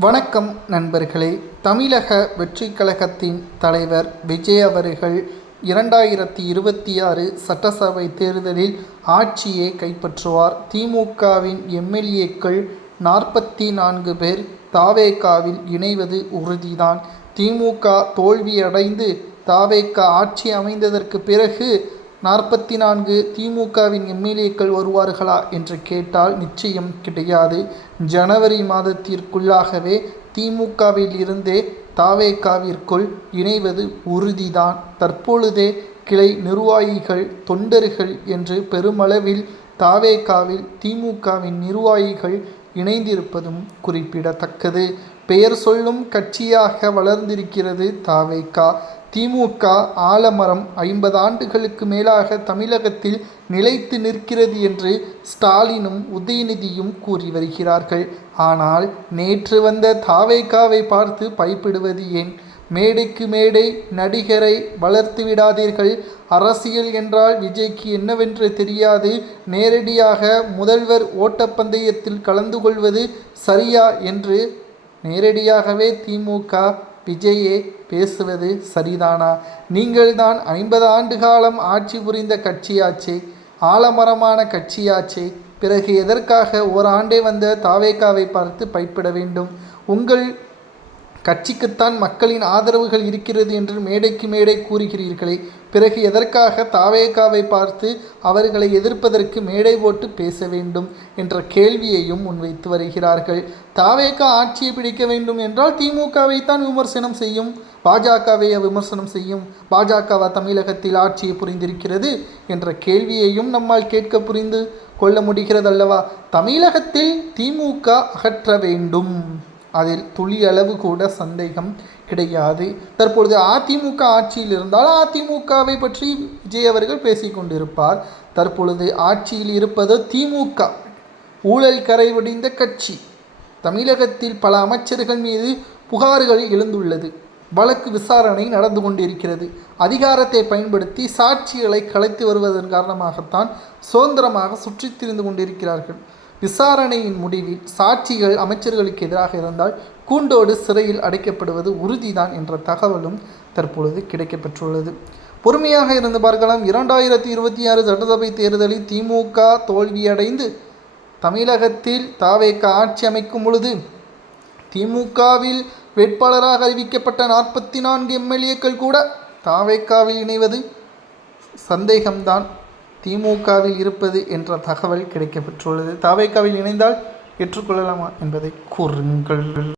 வணக்கம் நண்பர்களே. தமிழக வெற்றி கழகத்தின் தலைவர் விஜய் அவர்கள் இரண்டாயிரத்தி இருபத்தி ஆறு சட்டசபை தேர்தலில் ஆட்சியை கைப்பற்றுவார். திமுகவின் எம்எல்ஏக்கள் நாற்பத்தி நான்கு பேர் தாவேகாவில் இணைவது உறுதிதான். திமுக தோல்வியடைந்து தாவேகா ஆட்சி அமைந்ததற்கு பிறகு நாற்பத்தி நான்கு திமுகவின் எம்எல்ஏக்கள் வருவார்களா என்று கேட்டால் நிச்சயம் கிடையாது. ஜனவரி மாதத்திற்குள்ளாகவே திமுகவில் இருந்தே தாவேகாவிற்குள் இணைவது உறுதிதான். தற்பொழுதே கிளை நிர்வாகிகள் தொண்டர்கள் என்று பெருமளவில் தாவேகாவில் திமுகவின் நிர்வாகிகள் இணைந்திருப்பதும் குறிப்பிடத்தக்கது. பெயர் சொல்லும் கட்சியாக வளர்ந்திருக்கிறது தாவேகா. திமுக ஆலமரம் ஐம்பது ஆண்டுகளுக்கு மேலாக தமிழகத்தில் நிலைத்து நிற்கிறது என்று ஸ்டாலினும் உதயநிதியும் கூறி வருகிறார்கள். ஆனால் நேற்று வந்த தாவேகாவை பார்த்து பயப்பிடுவது ஏன்? மேடைக்கு மேடை நடிகரை வளர்த்து விடாதீர்கள். அரசியல் என்றால் விஜய்க்கு என்னவென்று தெரியாது. நேரடியாக முதல்வர் ஓட்டப்பந்தயத்தில் கலந்து கொள்வது சரியா என்று? நேரடியாகவே திமுக விஜயே பேசுவது சரிதானா? நீங்கள்தான் ஐம்பது ஆண்டு காலம் ஆட்சி புரிந்த கட்சியாச்சே ஆலமரமான கட்சியாச்சே. பிறகு எதற்காக ஓராண்டே வந்த தாவேக்காவை பார்த்து பயப்பட வேண்டும்? உங்கள் கட்சிக்குத்தான் மக்களின் ஆதரவுகள் இருக்கிறது என்று மேடைக்கு மேடை கூறுகிறீர்களே. பிறகு எதற்காக தாவேகாவை பார்த்து அவர்களை எதிர்ப்பதற்கு மேடை போட்டு பேச வேண்டும் என்ற கேள்வியையும் முன்வைத்து வருகிறார்கள். தாவேகா ஆட்சியை பிடிக்க வேண்டும் என்றால் திமுகவை தான் விமர்சனம் செய்யும் பாஜகவை விமர்சனம் செய்யும் பாஜகவா தமிழகத்தில் ஆட்சியை புரிந்திருக்கிறது என்ற கேள்வியையும் நம்மால் கேட்க புரிந்து கொள்ள முடிகிறதல்லவா? தமிழகத்தில் திமுக அகற்ற வேண்டும். அதில் துளியளவு கூட சந்தேகம் கிடையாது. தற்பொழுது அதிமுக ஆட்சியில் இருந்தால் அதிமுகவை பற்றி விஜய் அவர்கள் பேசிக்கொண்டிருப்பார். தற்பொழுது ஆட்சியில் இருப்பது திமுக. ஊழல் கரைவடிந்த கட்சி. தமிழகத்தில் பல அமைச்சர்கள் மீது புகார்கள் எழுந்துள்ளது. வழக்கு விசாரணை நடந்து கொண்டிருக்கிறது. அதிகாரத்தை பயன்படுத்தி சாட்சிகளை கலைத்து வருவதன் காரணமாகத்தான் சுதந்திரமாக சுற்றித் திரிந்து கொண்டிருக்கிறார்கள். விசாரணையின் முடிவில் சாட்சிகள் அமைச்சர்களுக்கு எதிராக இருந்தால் கூண்டோடு சிறையில் அடைக்கப்படுவது உறுதிதான் என்ற தகவலும் தற்பொழுது கிடைக்கப்பெற்றுள்ளது. பொறுமையாக இருந்து பார்க்கலாம். இரண்டாயிரத்தி இருபத்தி ஆறு சட்டசபை தேர்தலில் திமுக தோல்வியடைந்து தமிழகத்தில் தாவேக்க ஆட்சி அமைக்கும் பொழுது திமுகவில் வேட்பாளராக அறிவிக்கப்பட்ட நாற்பத்தி நான்கு எம்எல்ஏக்கள் கூட தாவேக்காவில் இணைவது சந்தேகம்தான். திமுகவில் இருப்பது என்ற தகவல் கிடைக்கப்பெற்றுள்ளது. தாவேக்காவில் இணைந்தால் ஏற்றுக்கொள்ளலாமா என்பதை கூறுங்கள்.